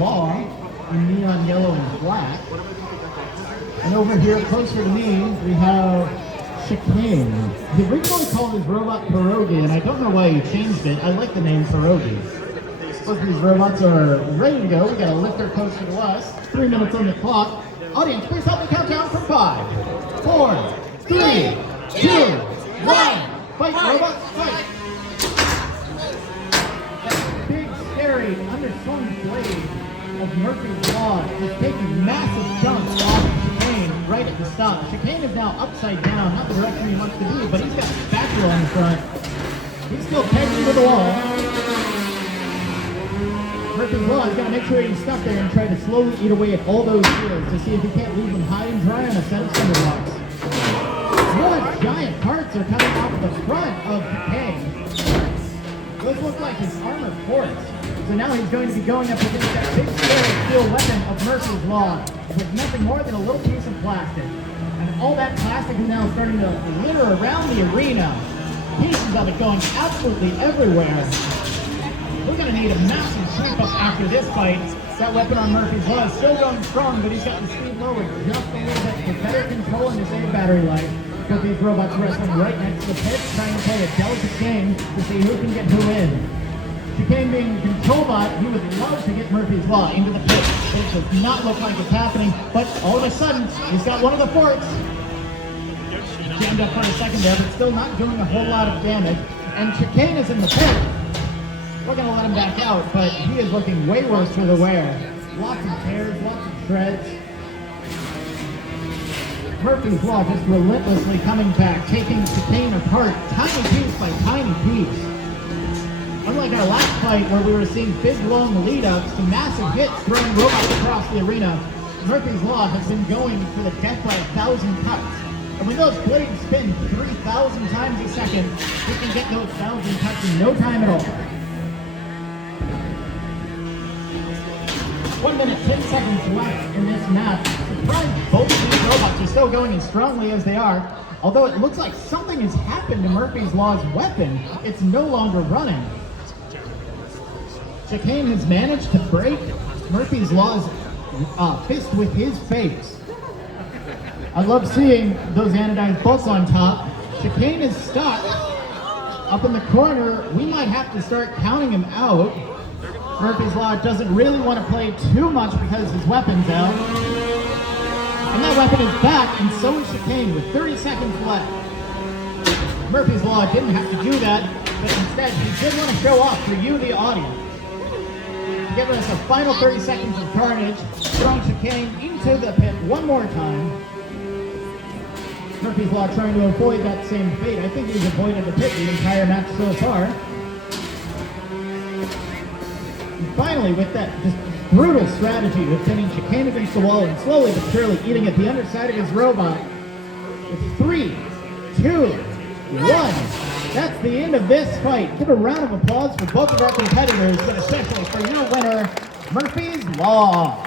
Law in neon yellow and black. And over here, closer to me, we have Schikane. He originally called his robot Pierogi, and I don't know why he changed it. I like the name Pierogi. Both of these robots are ready to go. We got a lifter closer to us. 3 minutes on the clock. Audience, please help me count down from 5, 4, 3, 2, 1. Fight, robots, fight! That big, scary, underslung blade of Murphy's Law is taking massive chunks off of Schikane right at the stop. Schikane is now upside down, not the direction he wants to be, but he's got a spatula in front. He's still pegged into the wall. Murphy's Law is going to make sure he's stuck there and try to slowly eat away at all those shields to see if he can't leave them high and dry on a set of cinder blocks. More giant parts are coming off the front of Schikane. Those look like his armored forts. So now he's going to be going up against that big scary steel weapon of Murphy's Law with nothing more than a little piece of plastic. And all that plastic is now starting to litter around the arena. Pieces of it going absolutely everywhere. We're going to need a massive sweep up after this fight. That weapon on Murphy's Law is still going strong, but he's got the speed lowered just a little bit for better control and to save battery life. But these robots wrestling right next to the pit, trying to play a delicate game to see who can get who in. Schikane being the control bot, he would love to get Murphy's Law into the pit. It does not look like it's happening, but all of a sudden, he's got one of the forts. He jammed up for a second there, but still not doing a whole lot of damage. And Schikane is in the pit. We're going to let him back out, but he is looking way worse for the wear. Lots of tears, lots of shreds. Murphy's Law just relentlessly coming back, taking Schikane apart, tiny piece by tiny piece. Unlike our last fight where we were seeing big long lead-ups to massive hits throwing robots across the arena, Murphy's Law has been going for the death by 1,000 cuts. And when those blades spin 3,000 times a second, we can get those 1,000 cuts in no time at all. 1 minute, 10 seconds left in this match. Surprised both of these robots are still going as strongly as they are. Although it looks like something has happened to Murphy's Law's weapon. It's no longer running. Schikane has managed to break Murphy's Law's fist with his face. I love seeing those anodized bolts on top. Schikane is stuck up in the corner. We might have to start counting him out. Murphy's Law doesn't really want to play too much because his weapon's out. And that weapon is back, and so is Schikane with 30 seconds left. Murphy's Law didn't have to do that, but instead he did want to show off for you, the audience. Giving us a final 30 seconds of carnage, throwing Schikane into the pit one more time. Murphy's Law trying to avoid that same fate. I think he's avoided the pit the entire match so far. And finally, with that just brutal strategy of pinning Schikane against the wall and slowly but surely eating at the underside of his robot. It's 3, 2, 1. That's the end of this fight. Give a round of applause for both of our competitors, but especially for your winner, Murphy's Law.